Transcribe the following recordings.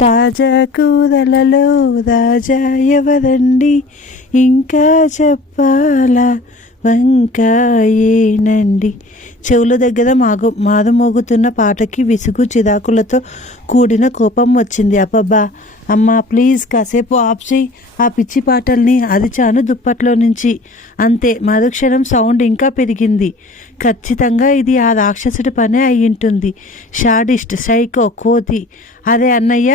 తాజా కూరలలో రాజా ఎవరండి, ఇంకా చెప్పాలా వంకాయేనండి. చెవుల దగ్గర మారుమోగుతున్న పాటకి విసుగు చిరాకులతో కూడిన కోపం వచ్చింది. అబ్బబ్బా అమ్మా ప్లీజ్ కాసేపు ఆఫ్ చేయి ఆ పిచ్చి పాటల్ని, అరిచాను దుప్పట్లో నుంచి. అంతే, మరుక్షణం సౌండ్ ఇంకా పెరిగింది. ఖచ్చితంగా ఇది ఆ రాక్షసుడి పనే అయ్యింటుంది. షాడిస్ట్, సైకో, కోతి. అదే అన్నయ్య,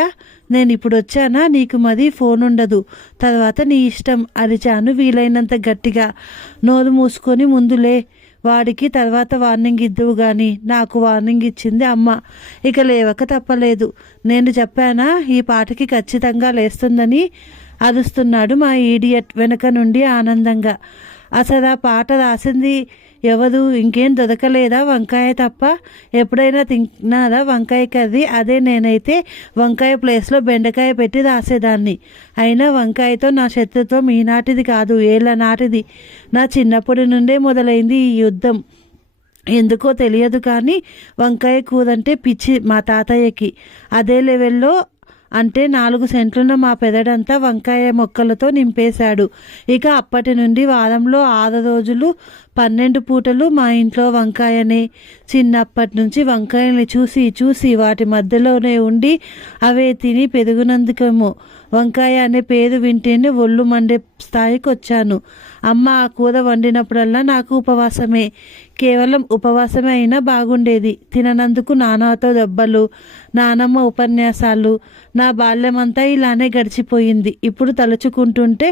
నేను ఇప్పుడు వచ్చానా, నీకు మరీ ఫోన్ ఉండదు, తర్వాత నీ ఇష్టం అరిచాను వీలైనంత గట్టిగా. నోరు మూసుకొని ముందులే, వాడికి తర్వాత వార్నింగ్ ఇద్దువు గాని. నాకు వార్నింగ్ ఇచ్చింది అమ్మ, ఇక లేవక తప్పలేదు. నేను చెప్పానా ఈ పాటకి ఖచ్చితంగా లేస్తుందని. అరుస్తున్నాడు మా ఈడియట్ వెనక నుండి ఆనందంగా. అసలు ఆ పాట రాసింది ఎవరు? ఇంకేం దొరకలేదా వంకాయ తప్ప? ఎప్పుడైనా తిన్నారా వంకాయ కర్రీ? అదే నేనైతే వంకాయ ప్లేస్లో బెండకాయ పెట్టి రాసేదాన్ని. అయినా వంకాయతో నా శత్రుత్వం ఈనాటిది కాదు, ఏళ్ళ నాటిది. నా చిన్నప్పటి నుండే మొదలైంది ఈ యుద్ధం. ఎందుకో తెలియదు కానీ వంకాయ కూరంటే పిచ్చి మా తాతయ్యకి. అదే లెవెల్లో అంటే 4 సెంట్లున్న మా పెదడంతా వంకాయ మొక్కలతో నింపేశాడు. ఇక అప్పటి నుండి వారంలో 6 రోజులు 12 పూటలు మా ఇంట్లో వంకాయనే. చిన్నప్పటి నుంచి వంకాయల్ని చూసి చూసి వాటి మధ్యలోనే ఉండి అవే తిని పెరిగినందుకేమో వంకాయ అనే పేరు వింటేనే ఒళ్ళు మండే స్థాయికి వచ్చాను. అమ్మ ఆ కూర వండినప్పుడల్లా నాకు ఉపవాసమే. కేవలం ఉపవాసమే అయినా బాగుండేది. తిననందుకు నాన్నతో దెబ్బలు, నానమ్మ ఉపన్యాసాలు. నా బాల్యమంతా ఇలానే గడిచిపోయింది. ఇప్పుడు తలుచుకుంటుంటే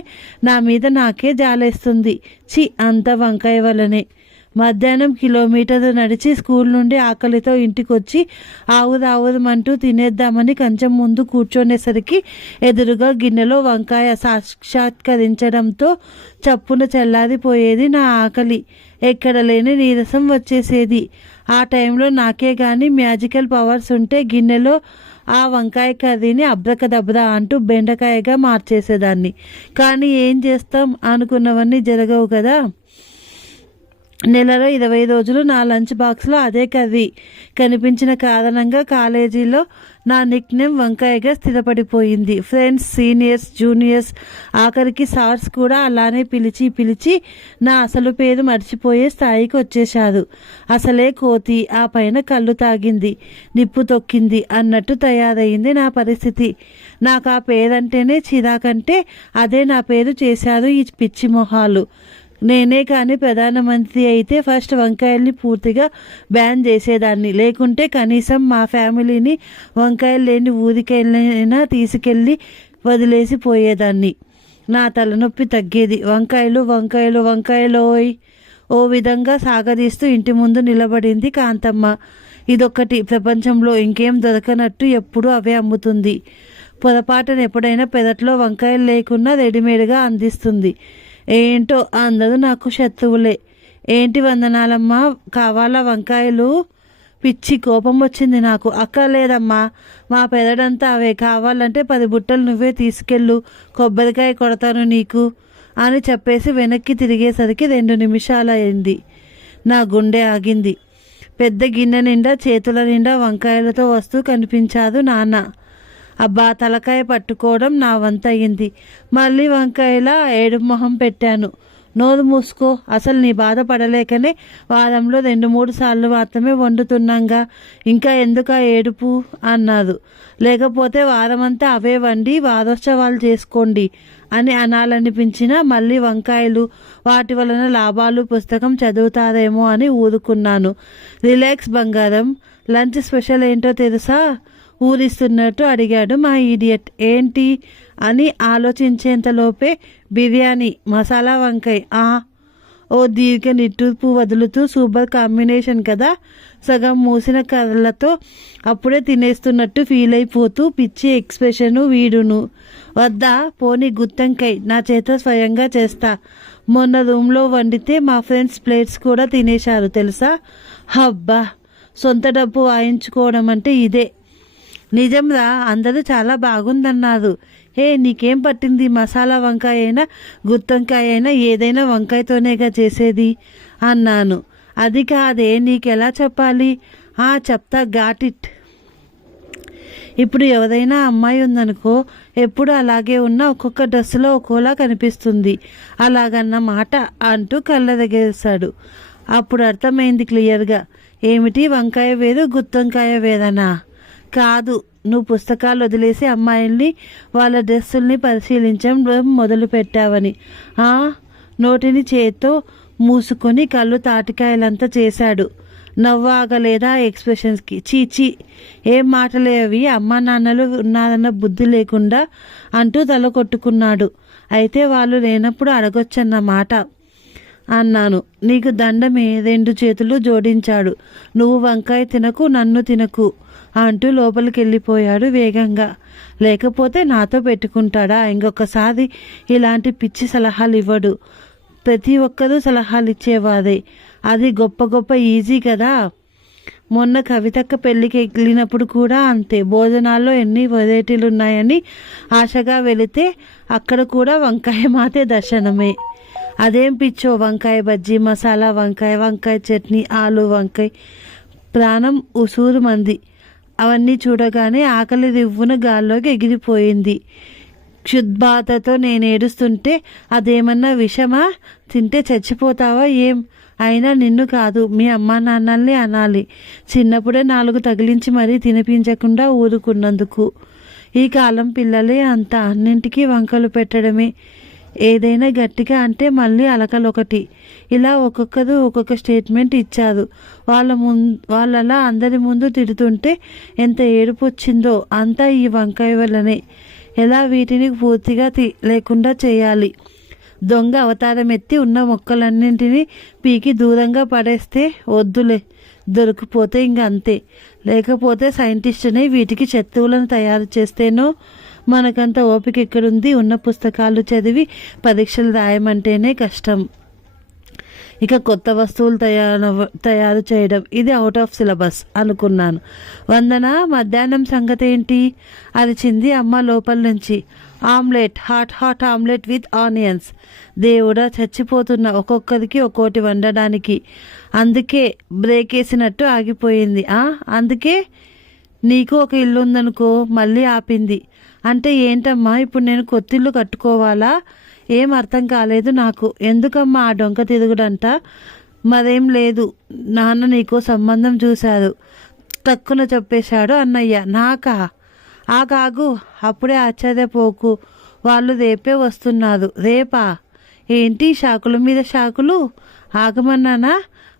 నా మీద నాకే జాలేస్తుంది. చి, అంత వంకాయ వలనే. మధ్యాహ్నం కిలోమీటర్ నడిచి స్కూల్ నుండి ఆకలితో ఇంటికొచ్చి ఆవుదావుదమంటూ తినేద్దామని కంచెం ముందు కూర్చొనేసరికి ఎదురుగా గిన్నెలో వంకాయ సాక్షాత్కరించడంతో చప్పున చల్లారిపోయేది నా ఆకలి. ఎక్కడ లేని నీరసం వచ్చేసేది. ఆ టైంలో నాకే కానీ మ్యాజికల్ పవర్స్ ఉంటే గిన్నెలో ఆ వంకాయ కర్రీని అబ్రకదబ్రా అంటూ బెండకాయగా మార్చేసేదాన్ని. కానీ ఏం చేస్తాం, అనుకున్నవన్నీ జరగవు కదా. నెలలో 20 రోజులు నా లంచ్ బాక్స్లో అదే కర్రీ కనిపించిన కారణంగా కాలేజీలో నా నిక్నేమ్ వంకాయగా స్థిరపడిపోయింది. ఫ్రెండ్స్, సీనియర్స్, జూనియర్స్, ఆఖరికి సార్స్ కూడా అలానే పిలిచి పిలిచి నా అసలు పేరు మర్చిపోయే స్థాయికి వచ్చేశారు. అసలే కోతి, ఆ పైన కళ్ళు తాగింది, నిప్పు తొక్కింది అన్నట్టు తయారైంది నా పరిస్థితి. నాకు ఆ పేరంటేనే చిరాకంటే అదే నా పేరు చేశారు ఈ పిచ్చి మొహాలు. నేనే కానీ ప్రధానమంత్రి అయితే ఫస్ట్ వంకాయల్ని పూర్తిగా బ్యాన్ చేసేదాన్ని. లేకుంటే కనీసం మా ఫ్యామిలీని వంకాయలు లేని ఊరికైనా తీసుకెళ్ళి వదిలేసి పోయేదాన్ని. నా తలనొప్పి తగ్గేది. వంకాయలు వంకాయలు వంకాయలోయ్ ఓ విధంగా సాగదీస్తూ ఇంటి ముందు నిలబడింది కాంతమ్మ. ఇదొక్కటి ప్రపంచంలో ఇంకేం దొరకనట్టు ఎప్పుడూ అవే అమ్ముతుంది. పొరపాటున ఎప్పుడైనా పెరట్లో వంకాయలు లేకున్నా రెడీమేడ్గా అందిస్తుంది. ఏంటో అందరూ నాకు శత్రువులే. ఏంటి వందనాలమ్మా, కావాలా వంకాయలు? పిచ్చి కోపం వచ్చింది నాకు. అక్కర్లేదమ్మా, మా పెరడంతా అవే, కావాలంటే 10 బుట్టలు నువ్వే తీసుకెళ్ళు, కొబ్బరికాయ కొడతాను నీకు అని చెప్పేసి వెనక్కి తిరిగేసరికి 2 నిమిషాలు అయింది. నా గుండె ఆగింది. పెద్ద గిన్నె నిండా చేతుల నిండా వంకాయలతో వస్తూ కనిపించారు నాన్న. అబ్బా, తలకాయ పట్టుకోవడం నా వంతయింది. మళ్ళీ వంకాయలా ఏడుపు మొహం పెట్టాను. నోరు మూసుకో, అసలు నీ బాధపడలేకనే వారంలో 2-3 సార్లు మాత్రమే వండుతున్నాగా, ఇంకా ఎందుకు ఏడుపు అన్నారు. లేకపోతే వారమంతా అవే వండి వారోత్సవాలు చేసుకోండి అని అనాలనిపించినా మళ్ళీ వంకాయలు, వాటి వలన లాభాలు పుస్తకం చదువుతారేమో అని ఊరుకున్నాను. రిలాక్స్ బంగారం, లంచ్ స్పెషల్ ఏంటో తెలుసా? ఊరిస్తున్నట్టు అడిగాడు మా ఈడియట్. ఏంటి అని ఆలోచించేంతలోపే బిర్యానీ, మసాలా వంకాయ. ఓ దీర్ఘ నిట్టూర్పు వదులుతూ సూపర్ కాంబినేషన్ కదా. సగం మూసిన కర్రలతో అప్పుడే తినేస్తున్నట్టు ఫీల్ అయిపోతూ పిచ్చి ఎక్స్ప్రెషను వీడును. వద్దా, పోనీ గుత్తంకాయ నా చేత స్వయంగా చేస్తా. మొన్న రూమ్లో వండితే మా ఫ్రెండ్స్ ప్లేట్స్ కూడా తినేశారు తెలుసా. హబ్బా, సొంత డబ్బు వాయించుకోవడం అంటే ఇదే. నిజంరా, అందరూ చాలా బాగుందన్నారు. హే, నీకేం పట్టింది? మసాలా వంకాయ అయినా గుత్తొంకాయ అయినా ఏదైనా వంకాయతోనేగా చేసేది అన్నాను. అది కాదే, నీకెలా చెప్పాలి? చెప్తా, గాట్ ఇట్. ఇప్పుడు ఎవరైనా అమ్మాయి ఉందనుకో, ఎప్పుడు అలాగే ఉన్న ఒక్కొక్క డ్రెస్సులో ఒక్కోలా కనిపిస్తుంది, అలాగన్న మాట అంటూ కళ్ళదగేశాడు. అప్పుడు అర్థమైంది క్లియర్గా. ఏమిటి, వంకాయ వేరు గుత్తొంకాయ వేరనా? కాదు, నువ్వు పుస్తకాలు వదిలేసి అమ్మాయిల్ని వాళ్ళ డ్రెస్సుల్ని పరిశీలించడం మొదలు పెట్టావని. నోటిని చేత్తో మూసుకొని కళ్ళు తాటికాయలంతా చేశాడు. నవ్వాగలేదా ఎక్స్ప్రెషన్స్కి. చీచీ, ఏం మాటలే అవి, అమ్మా నాన్నలు ఉన్నారన్న బుద్ధి లేకుండా అంటూ తల కొట్టుకున్నాడు. అయితే వాళ్ళు లేనప్పుడు అడగొచ్చన్నమాట అన్నాను. నీకు దండమే, 2 చేతులు జోడించాడు. నువ్వు వంకాయ తినకు, నన్ను తినకు అంటూ లోపలికి వెళ్ళిపోయాడు వేగంగా. లేకపోతే నాతో పెట్టుకుంటాడా? ఇంకొకసారి ఇలాంటి పిచ్చి సలహాలు ఇవ్వడు. ప్రతి ఒక్కరూ సలహాలు ఇచ్చేవారే, అది గొప్ప గొప్ప ఈజీ కదా. మొన్న కవితక్క పెళ్ళికి వెళ్ళినప్పుడు కూడా అంతే. భోజనాల్లో ఎన్ని వెరైటీలు ఉన్నాయని ఆశగా వెళితే అక్కడ కూడా వంకాయ మాతే దర్శనమే. అదేం పిచ్చో, వంకాయ బజ్జీ, మసాలా వంకాయ, వంకాయ చట్నీ, ఆలు వంకాయ, ప్రాణం ఉసూరు మంది. అవన్నీ చూడగానే ఆకలి రివ్వున గాల్లోకి ఎగిరిపోయింది. క్షుద్బాధతో నేను ఏడుస్తుంటే అదేమన్నా విషమా? తింటే చచ్చిపోతావా ఏం? అయినా నిన్ను కాదు, మీ అమ్మా నాన్నల్ని అనాలి. చిన్నప్పుడే 4 తగిలించి మరీ తినిపించకుండా ఊరుకున్నందుకు. ఈ కాలం పిల్లలే అంత, అన్నింటికీ వంకలు పెట్టడమే. ఏదైనా గట్టిగా అంటే మళ్ళీ అలకలొకటి. ఇలా ఒక్కొక్కరు ఒక్కొక్క స్టేట్మెంట్ ఇచ్చారు. వాళ్ళలా అందరి ముందు తిడుతుంటే ఎంత ఏడుపు వచ్చిందో. అంతా ఈ వంకాయ వల్లనే. ఎలా వీటిని పూర్తిగా లేకుండా చేయాలి. దొంగ అవతారం ఎత్తి ఉన్న మొక్కలన్నింటినీ పీకి దూరంగా పడేస్తే, వద్దులే, దొరికిపోతే ఇంక అంతే. లేకపోతే సైంటిస్టుని వీటికి శత్రువులను తయారు చేస్తేనో. మనకంత ఓపిక ఎక్కడుంది? ఉన్న పుస్తకాలు చదివి పరీక్షలు రాయమంటేనే కష్టం, ఇక కొత్త వస్తువులు తయారు చేయడం, ఇది అవుట్ ఆఫ్ సిలబస్ అనుకున్నాను. వందన, మధ్యాహ్నం సంగతి ఏంటి? అరిచింది అమ్మ లోపల నుంచి. Omelette, hot omelette with onions. దేవుడా, చచ్చిపోతున్నా, ఒక్కొక్కరికి ఒక్కోటి వండడానికి. అందుకే బ్రేక్ వేసినట్టు ఆగిపోయింది. అందుకే నీకు ఒక ఇల్లు ఉందనుకో, మళ్ళీ ఆపింది. అంటే ఏంటమ్మా, ఇప్పుడు నేను కొత్తిల్లు కట్టుకోవాలా? ఏం అర్థం కాలేదు నాకు. ఎందుకమ్మా ఆ డొంక తిరుగుడంట? మరేం లేదు, నాన్న నీకో సంబంధం చూశారు, తక్కువ చెప్పేశాడు అన్నయ్య. నాకా? కాగు, అప్పుడే ఆశ్చర్యపోకు. వాళ్ళు రేపే వస్తున్నారు. రేపా? ఏంటి షాకుల మీద షాకులు? ఆగమన్నానా?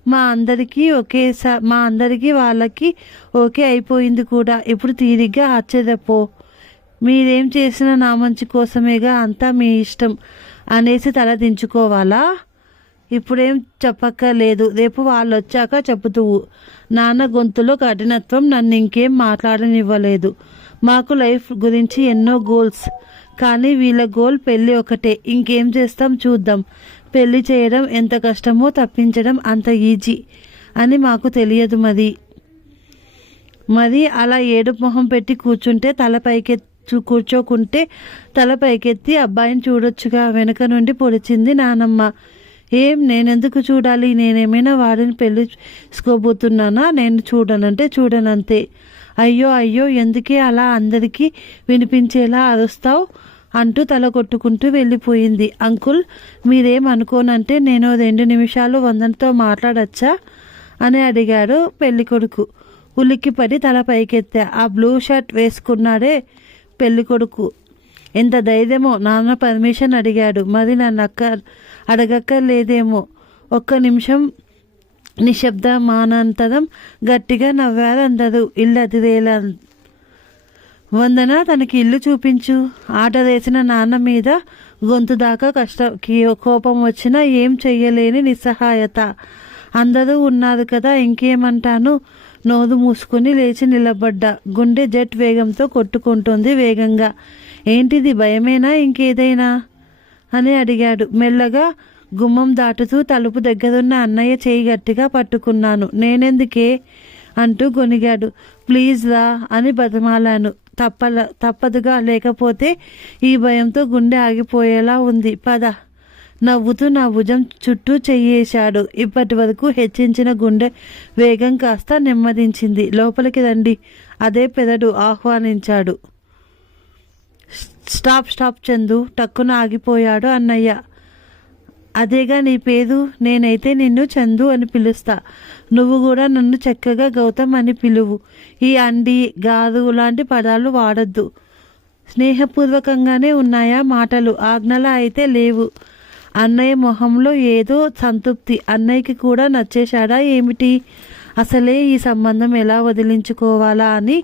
మా అందరికీ వాళ్ళకి ఓకే అయిపోయింది కూడా. ఇప్పుడు తీరిగ్గా ఆశ్చర్యపో. మీరేం చేసినా నా మంచి కోసమేగా, అంతా మీ ఇష్టం అనేసి తల దించుకోవాలా? ఇప్పుడేం చెప్పక్కర్లేదు, రేపు వాళ్ళు వచ్చాక చెబుతువు. నాన్న గొంతులో కఠినత్వం నన్ను ఇంకేం మాట్లాడనివ్వలేదు. మాకు లైఫ్ గురించి ఎన్నో గోల్స్, కానీ వీళ్ళ గోల్ పెళ్ళి ఒకటే. ఇంకేం చేస్తాం చూద్దాం. పెళ్ళి చేయడం ఎంత కష్టమో తప్పించడం అంత ఈజీ అని మాకు తెలియదు. మరి అలా ఏడుపు మొహం పెట్టి కూర్చోకుంటే తల పైకెత్తి అబ్బాయిని చూడొచ్చుగా. వెనుక నుండి పొడిచింది నానమ్మ. ఏం, నేనెందుకు చూడాలి? నేనేమైనా వాడిని పెళ్లి చేసుకోబోతున్నానా? నేను చూడనంటే చూడనంతే. అయ్యో, ఎందుకే అలా అందరికీ వినిపించేలా అరుస్తావు అంటూ తల కొట్టుకుంటూ వెళ్ళిపోయింది. అంకుల్, మీరేం అనుకోనంటే నేను 2 నిమిషాలు వందనతో మాట్లాడచ్చా అని అడిగాడు పెళ్ళికొడుకు. ఉలిక్కిపడి తల పైకెత్తా. ఆ బ్లూ షర్ట్ వేసుకున్నాడే పెళ్ళికొడుకు. ఎంత ధైర్యమో! నాన్న పర్మిషన్ అడిగాడు. మరి నన్ను అడగక్కర్లేదేమో. 1 నిమిషం నిశ్శబ్దమానంతరం గట్టిగా నవ్వారు అందరూ. ఇల్లు అదిరేలా. వందన, తనకి ఇల్లు చూపించు. ఆట వేసిన నాన్న మీద గొంతు దాకా కోపం వచ్చినా ఏం చెయ్యలేని నిస్సహాయత. అందరూ ఉన్నారు కదా, ఇంకేమంటాను. నోరు మూసుకొని లేచి నిలబడ్డా. గుండె జెట్ వేగంతో కొట్టుకుంటుంది వేగంగా. ఏంటిది, భయమేనా ఇంకేదైనా అని అడిగాడు మెల్లగా. గుమ్మం దాటుతూ తలుపు దగ్గరున్న అన్నయ్య చేయి గట్టిగా పట్టుకున్నాను. నేనెందుకే అంటూ గొనిగాడు. ప్లీజ్ రా అని బతిమాలాను. తప్పదుగా, లేకపోతే ఈ భయంతో గుండె ఆగిపోయేలా ఉంది. పద. నవ్వుతూ నా భుజం చుట్టూ చెయ్యేశాడు. ఇప్పటి వరకు హెచ్చించిన గుండె వేగం కాస్త నెమ్మదించింది. లోపలికి రండి అదే పెదడు ఆహ్వానించాడు. స్టాప్ స్టాప్ చందు, టక్కున ఆగిపోయాడు అన్నయ్య. అదేగా నీ పేరు, నేనైతే నిన్ను చందు అని పిలుస్తా, నువ్వు కూడా నన్ను చక్కగా గౌతమ్ అని పిలువు. ఈ అండి గారు లాంటి పదాలు వాడొద్దు. స్నేహపూర్వకంగానే ఉన్నాయా మాటలు, ఆజ్ఞలా అయితే లేవు. అన్నయ్య మొహంలో ఏదో సంతృప్తి. అన్నయ్యకి కూడా నచ్చేశాడా ఏమిటి? అసలే ఈ సంబంధం ఎలా వదిలించుకోవాలా అని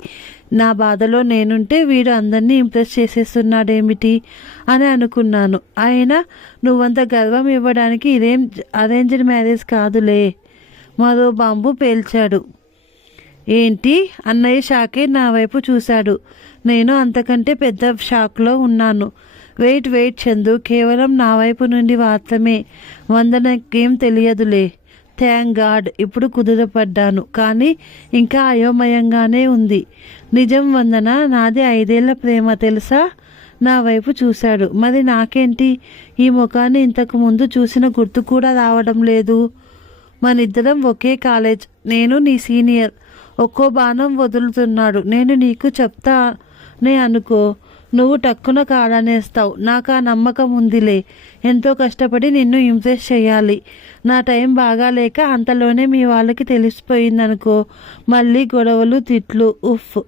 నా బాధలో నేనుంటే వీడు అందరినీ ఇంప్రెస్ చేసేస్తున్నాడేమిటి అని అనుకున్నాను. అయినా నువ్వంత గర్వం ఇవ్వడానికి ఇదేం అరేంజ్డ్ మ్యారేజ్ కాదులే. మరో బాంబు పేల్చాడు. ఏంటి? అన్నయ్య షాకే నా వైపు చూశాడు. నేను అంతకంటే పెద్ద షాక్లో ఉన్నాను. వెయిట్ చందు, కేవలం నా వైపు నుండి మాత్రమే. వందనకేం తెలియదులే. థ్యాంక్ గాడ్ ఇప్పుడు కుదురపడ్డాను. కానీ ఇంకా అయోమయంగానే ఉంది. నిజం వందన, నాది 5 ఏళ్ల ప్రేమ తెలుసా? నా వైపు చూశాడు. మరి నాకేంటి? ఈ ముఖాన్ని ఇంతకు ముందు చూసిన గుర్తు కూడా రావడం లేదు. మనిద్దరం ఒకే కాలేజ్, నేను నీ సీనియర్. ఒక్కో బాణం వదులుతున్నాడు. నేను నీకు చెప్తానే అనుకో, నువ్వు టక్కున కాడనేస్తావు. నాకు ఆ నమ్మకం ఉందిలే. ఎంతో కష్టపడి నిన్ను ఇంప్రెస్ చేయాలి. నా టైం బాగాలేక అంతలోనే మీ వాళ్ళకి తెలిసిపోయిందనుకో, మళ్ళీ గొడవలు తిట్లు. ఉఫ్,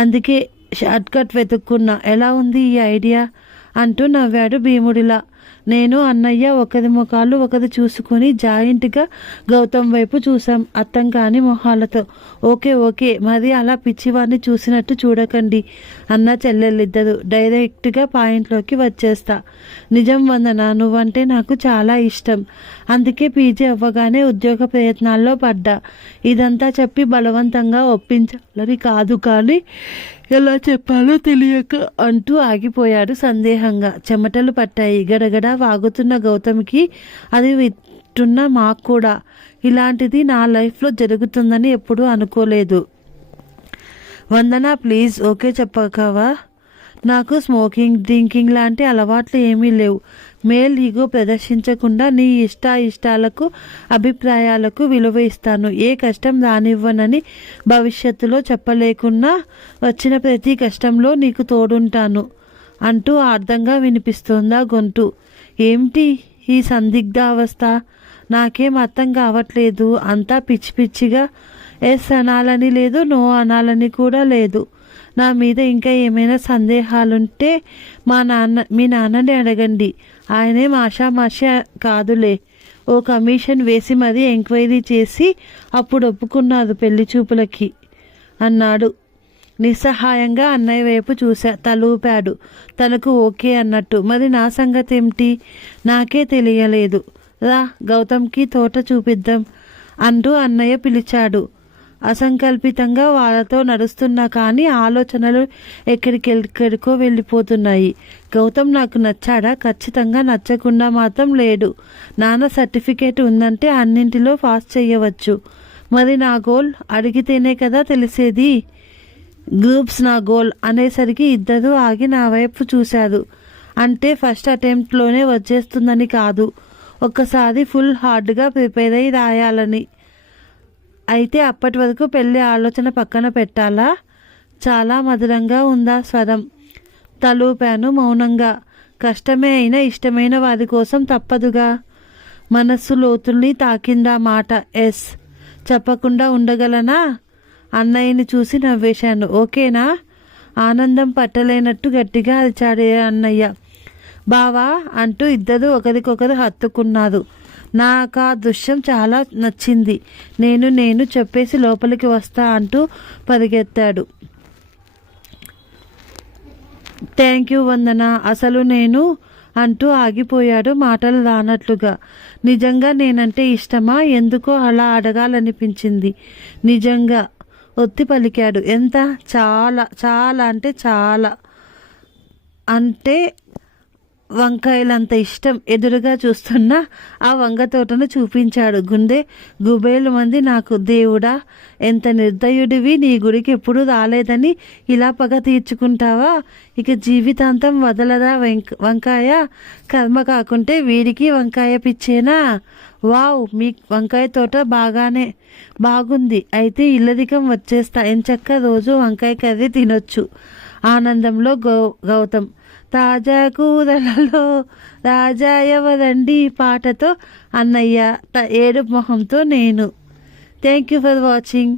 అందుకే షార్ట్ కట్ వెతుక్కున్నా. ఎలా ఉంది ఈ ఐడియా అంటూ నవ్వాడు భీముడిలా. నేను అన్నయ్య ఒకరి ముఖాలు ఒకరు చూసుకుని జాయింట్గా గౌతమ్ వైపు చూసాం, అర్థం కాని మొహాలతో. ఓకే మరి అలా పిచ్చివాడిని చూసినట్టు చూడకండి అన్న చెల్లెళ్ళిద్దరు. డైరెక్ట్గా పాయింట్లోకి వచ్చేస్తా. నిజం వందన, నువ్వంటే నాకు చాలా ఇష్టం. అందుకే పీజీ అవ్వగానే ఉద్యోగ ప్రయత్నాల్లో పడ్డా. ఇదంతా చెప్పి బలవంతంగా ఒప్పించాలని కాదు, కానీ ఎలా చెప్పాలో తెలియక అంటూ ఆగిపోయాడు సందేహంగా. చెమటలు పట్టాయి. గడగడ వాగుతున్న గౌతమ్కి అది వింటున్న మాకు కూడా. ఇలాంటిది నా లైఫ్లో జరుగుతుందని ఎప్పుడూ అనుకోలేదు. వందన ప్లీజ్ ఓకే చెప్పకవా? నాకు స్మోకింగ్, డ్రింకింగ్ లాంటి అలవాట్లు ఏమీ లేవు. మేల్ ఈగో ప్రదర్శించకుండా నీ ఇష్టాలకు అభిప్రాయాలకు విలువ ఇస్తాను. ఏ కష్టం రానివ్వనని భవిష్యత్తులో చెప్పలేకున్నా వచ్చిన ప్రతి కష్టంలో నీకు తోడుంటాను అంటూ ఆర్ద్రంగా వినిపిస్తోందా గొంతు. ఏమిటి ఈ సందిగ్ధ అవస్థ? నాకేం అర్థం కావట్లేదు. అంతా పిచ్చిగా ఎస్ అనాలని లేదు, నో అనాలని కూడా లేదు. నా మీద ఇంకా ఏమైనా సందేహాలుంటే మీ నాన్నని అడగండి. ఆయనేం ఆషామాషా కాదులే. ఓ కమిషన్ వేసి మరీ ఎంక్వైరీ చేసి అప్పుడు ఒప్పుకున్నారు పెళ్లి చూపులకి అన్నాడు. నిస్సహాయంగా అన్నయ్య వైపు చూసా. తలూపాడు తనకు ఓకే అన్నట్టు. మరి నా సంగతి ఏమిటి? నాకే తెలియలేదు. రా గౌతమ్కి తోట చూపిద్దాం అంటూ అన్నయ్య పిలిచాడు. అసంకల్పితంగా వాళ్ళతో నడుస్తున్నా కానీ ఆలోచనలు ఎక్కడికెక్కడికో వెళ్ళిపోతున్నాయి. గౌతమ్ నాకు నచ్చాడా? ఖచ్చితంగా నచ్చకుండా మాత్రం లేడు. నాన్న సర్టిఫికేట్ ఉందంటే అన్నింటిలో పాస్ చేయవచ్చు. మరి నా గోల్ అడిగితేనే కదా తెలిసేది. గ్రూప్స్ నా గోల్ అనేసరికి ఇద్దరు ఆగి నా వైపు చూశారు. అంటే ఫస్ట్ అటెంప్ట్లోనే వచ్చేస్తుందని కాదు, ఒక్కసారి ఫుల్ హార్డ్గా ప్రిపేర్ అయి రాయాలని. అయితే అప్పటి వరకు పెళ్ళి ఆలోచన పక్కన పెట్టాలా? చాలా మధురంగా ఉందా స్వరం. తలూపాను మౌనంగా. కష్టమే అయినా ఇష్టమైన వారి కోసం తప్పదుగా. మనస్సు లోతుల్ని తాకిందా మాట. ఎస్ చెప్పకుండా ఉండగలనా? అన్నయ్యని చూసి నవ్వేశాను. ఓకేనా? ఆనందం పట్టలేనట్టు గట్టిగా అరిచాడే అన్నయ్య. బావా అంటూ ఇద్దరు ఒకరికొకరు హత్తుకున్నారు. నాకు ఆ దృశ్యం చాలా నచ్చింది. నేను చెప్పేసి లోపలికి వస్తా అంటూ పరిగెత్తాడు. థ్యాంక్ యూ వందన. అసలు నేను అంటూ ఆగిపోయాడు మాటలు రానట్లుగా. నిజంగా నేనంటే ఇష్టమా? ఎందుకో అలా అడగాలనిపించింది. నిజంగా ఒత్తి పలికాడు. ఎంత? చాలా చాలా అంటే చాలా. అంటే వంకాయలంత ఇష్టం. ఎదురుగా చూస్తున్న ఆ వంగ తోటను చూపించాడు. గుండె గుబేలు మంది నాకు. దేవుడా, ఎంత నిర్దయుడివి, నీ గుడికి ఎప్పుడు రాలేదని ఇలా పగ తీర్చుకుంటావా? ఇక జీవితాంతం వదలదా వంకాయ? కర్మ కాకుంటే వీడికి వంకాయ పిచ్చేనా? వావ్, మీ వంకాయ తోట బాగుంది. అయితే ఇల్లధికం వచ్చేస్తా, ఎంచక్క రోజు వంకాయ కర్రీ తినొచ్చు. ఆనందంలో గౌతమ్. తాజా కూరలలో రాజా ఎవరండి పాటతో అన్నయ్య, ఏడు మొహంతో నేను. Thank you for watching.